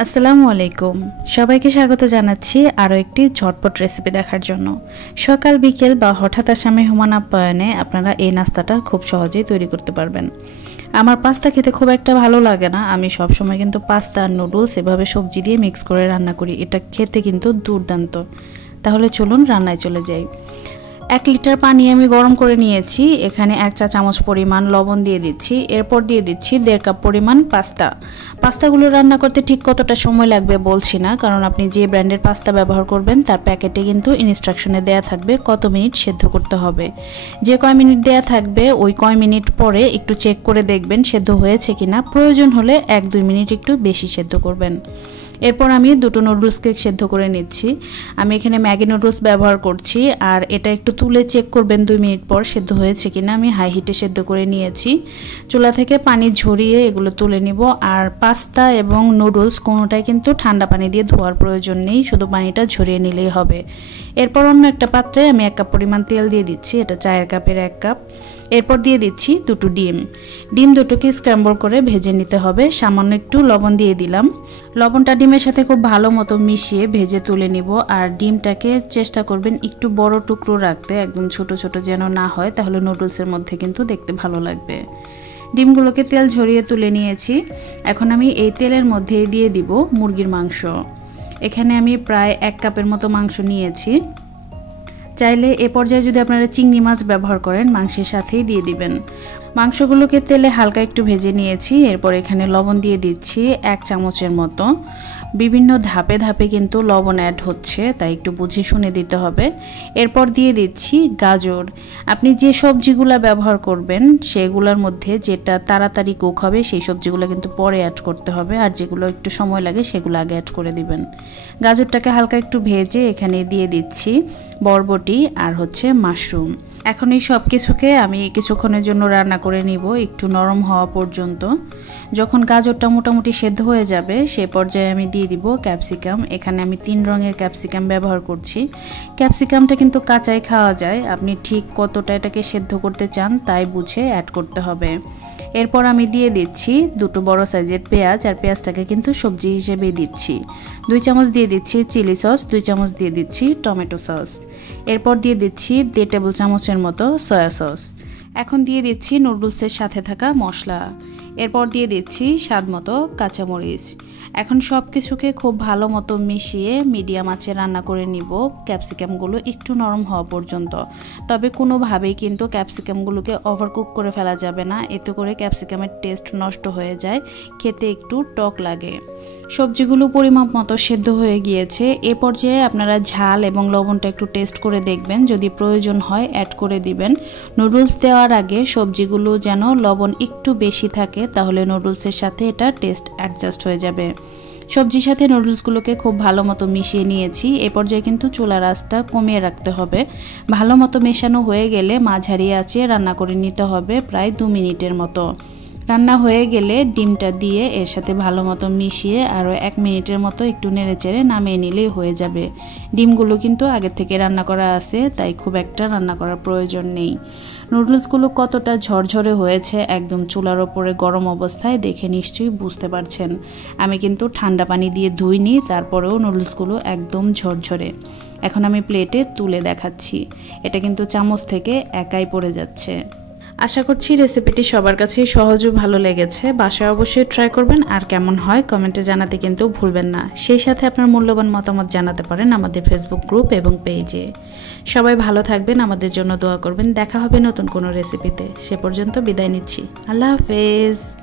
আসসালামু আলাইকুম। সবাইকে স্বাগত জানাচ্ছি আরও একটি ঝটপট রেসিপি দেখার জন্য। সকাল বিকেল বা হঠাৎ আসা মেহমান আপ্যায়নে আপনারা এই নাস্তাটা খুব সহজেই তৈরি করতে পারবেন। আমার পাস্তা খেতে খুব একটা ভালো লাগে না, আমি সবসময় কিন্তু পাস্তা আর নুডলস এভাবে সবজি দিয়ে মিক্স করে রান্না করি। এটা খেতে কিন্তু দুর্দান্ত। তাহলে চলুন রান্নায় চলে যাই। 1 লিটার পানি আমি গরম করে নিয়েছি। এখানে 1 চা চামচ পরিমাণ লবণ দিয়ে দিচ্ছি। এরপর দিয়ে দিচ্ছি 1.5 কাপ পরিমাণ পাস্তাগুলো রান্না করতে ঠিক কতটা সময় লাগবে বলছি না, কারণ আপনি যে ব্র্যান্ডের পাস্তা ব্যবহার করবেন তার প্যাকেটে কিন্তু ইনস্ট্রাকশনে দেয়া থাকবে কত মিনিট সেদ্ধ করতে হবে। যে কয় মিনিট দেয়া থাকবে ওই কয় মিনিট পরে একটু চেক করে দেখবেন সেদ্ধ হয়েছে কিনা। প্রয়োজন হলে 1-2 মিনিট একটু বেশি সেদ্ধ করবেন। এরপর আমি দুটো নুডলসকে সেদ্ধ করে নিচ্ছি। আমি এখানে ম্যাগি নুডলস ব্যবহার করছি, আর এটা একটু তুলে চেক করবেন 2 মিনিট পর সেদ্ধ হয়েছে কিনা। আমি হাই হিটে সেদ্ধ করে নিয়েছি। চুলা থেকে পানি ঝরিয়ে এগুলো তুলে নিব। আর পাস্তা এবং নুডলস কোনোটাই কিন্তু ঠান্ডা পানি দিয়ে ধোয়ার প্রয়োজন নেই, শুধু পানিটা ঝরিয়ে নিলেই হবে। এরপর অন্য একটা পাত্রে আমি 1 কাপ পরিমাণ তেল দিয়ে দিচ্ছি, এটা চায়ের কাপের 1 কাপ। এরপর দিয়ে দিচ্ছি দুটো ডিম দুটোকে স্ক্র্যাম্বল করে ভেজে নিতে হবে। সামান্য একটু লবণ দিয়ে দিলাম। লবণটা ডিমের সাথে খুব ভালো মতো মিশিয়ে ভেজে তুলে নিব। আর ডিমটাকে চেষ্টা করবেন একটু বড় টুকরো রাখতে, একদম ছোট ছোট যেন না হয়, তাহলে নুডলসের মধ্যে কিন্তু দেখতে ভালো লাগবে। ডিমগুলোকে তেল ঝরিয়ে তুলে নিয়েছি। এখন আমি এই তেলের মধ্যেই দিয়ে দিব মুরগির মাংস। এখানে আমি প্রায় 1 কাপের মতো মাংস নিয়েছি। চাইলে এ পর্যায়ে যদি আপনারা চিংড়ি মাছ ব্যবহার করেন মাংসের সাথেই দিয়ে দিবেন। মাংসগুলোকে তেলে হালকা একটু ভেজে নিয়েছি। এরপর এখানে লবণ দিয়ে দিচ্ছি 1 চামচের মতো। বিভিন্ন ধাপে ধাপে কিন্তু লবণ অ্যাড হচ্ছে, তাই একটু বুঝে শুনে দিতে হবে। এরপর দিয়ে দিচ্ছি গাজর। আপনি যে সবজিগুলো ব্যবহার করবেন সেগুলোর মধ্যে যেটা তাড়াতাড়ি কুক হবে সেই সবজিগুলো কিন্তু পরে অ্যাড করতে হবে, আর যেগুলো একটু সময় লাগে সেগুলো আগে অ্যাড করে দিবেন। গাজরটাকে হালকা একটু ভেজে এখানে দিয়ে দিচ্ছি বরবটি আর মাশরুম। এখন এই সব কিছুকে আমি কিছুক্ষণের জন্য রান্না করে নিব, একটু নরম হওয়া পর্যন্ত। যখন গাজরটা মোটামুটি সেদ্ধ হয়ে যাবে সে পর্যায়ে আমি দিয়ে দিব ক্যাপসিকাম। এখানে আমি 3 রঙের ক্যাপসিকাম ব্যবহার করছি। ক্যাপসিকামটা কিন্তু কাঁচাই খাওয়া যায়, আপনি ঠিক কতটা এটাকে সেদ্ধ করতে চান তাই বুঝে অ্যাড করতে হবে। এরপর আমি দিয়ে দিচ্ছি দুটো বড় সাইজের পেঁয়াজ, আর পেঁয়াজটাকে কিন্তু সবজি হিসেবে দিচ্ছি। 2 চামচ দিয়ে দিচ্ছি চিলি সস, 2 চামচ দিয়ে দিচ্ছি টমেটো সস। এরপর দিয়ে দিচ্ছি 1.5 টেবিল চামচের মতো সয়া সস। এখন দিয়ে দিচ্ছি নুডলসের সাথে থাকা মশলা। এরপর দিয়ে দিচ্ছি স্বাদ মতো কাঁচামরিচ। এখন সব কিছুকে খুব ভালো মতো মিশিয়ে মিডিয়াম আঁচে রান্না করে নিব ক্যাপসিকামগুলো একটু নরম হওয়া পর্যন্ত। তবে কোনোভাবেই কিন্তু ক্যাপসিকামগুলোকে ওভারকুক করে ফেলা যাবে না, এতে করে ক্যাপসিকামের টেস্ট নষ্ট হয়ে যায়, খেতে একটু টক লাগে। সবজিগুলো পরিমাপ মতো সেদ্ধ হয়ে গিয়েছে। এ পর্যায়ে আপনারা ঝাল এবং লবণটা একটু টেস্ট করে দেখবেন, যদি প্রয়োজন হয় অ্যাড করে দিবেন। নুডলস দেওয়ার আগে সবজিগুলো যেন লবণ একটু বেশি থাকে, তাহলে নুডলসের সাথে এটা টেস্ট অ্যাডজাস্ট হয়ে যাবে। সবজির সাথে নুডলসগুলোকে খুব ভালো মতো মিশিয়ে নিয়েছি। এ পর্যায়ে কিন্তু চুলার আঁচটা কমিয়ে রাখতে হবে। ভালো মতো মেশানো হয়ে গেলে মাঝারি আঁচে রান্না করে নিতে হবে প্রায় 2 মিনিটের মতো। রান্না হয়ে গেলে ডিমটা দিয়ে এর সাথে ভালো মতো মিশিয়ে আরও 1 মিনিটের মতো একটু নেড়েচেড়ে নামিয়ে নিলেই হয়ে যাবে। ডিমগুলো কিন্তু আগে থেকে রান্না করা আছে, তাই খুব একটা রান্না করার প্রয়োজন নেই। নুডলসগুলো কতটা ঝরঝরে হয়েছে একদম চুলার ওপরে গরম অবস্থায় দেখে নিশ্চয়ই বুঝতে পারছেন। আমি কিন্তু ঠান্ডা পানি দিয়ে ধুইনি, তারপরেও নুডলসগুলো একদম ঝরঝরে। এখন আমি প্লেটে তুলে দেখাচ্ছি। এটা কিন্তু চামচ থেকে একাই পড়ে যাচ্ছে। আশা করছি রেসিপিটি সবার কাছেই সহজ ও ভালো লেগেছে। বাসায় অবশ্যই ট্রাই করবেন, আর কেমন হয় কমেন্টে জানাতে কিন্তু ভুলবেন না। সেই সাথে আপনার মূল্যবান মতামত জানাতে পারেন আমাদের ফেসবুক গ্রুপ এবং পেজে। সবাই ভালো থাকবেন, আমাদের জন্য দোয়া করবেন। দেখা হবে নতুন কোনো রেসিপিতে। সে পর্যন্ত বিদায় নিচ্ছি। আল্লাহ হাফেজ।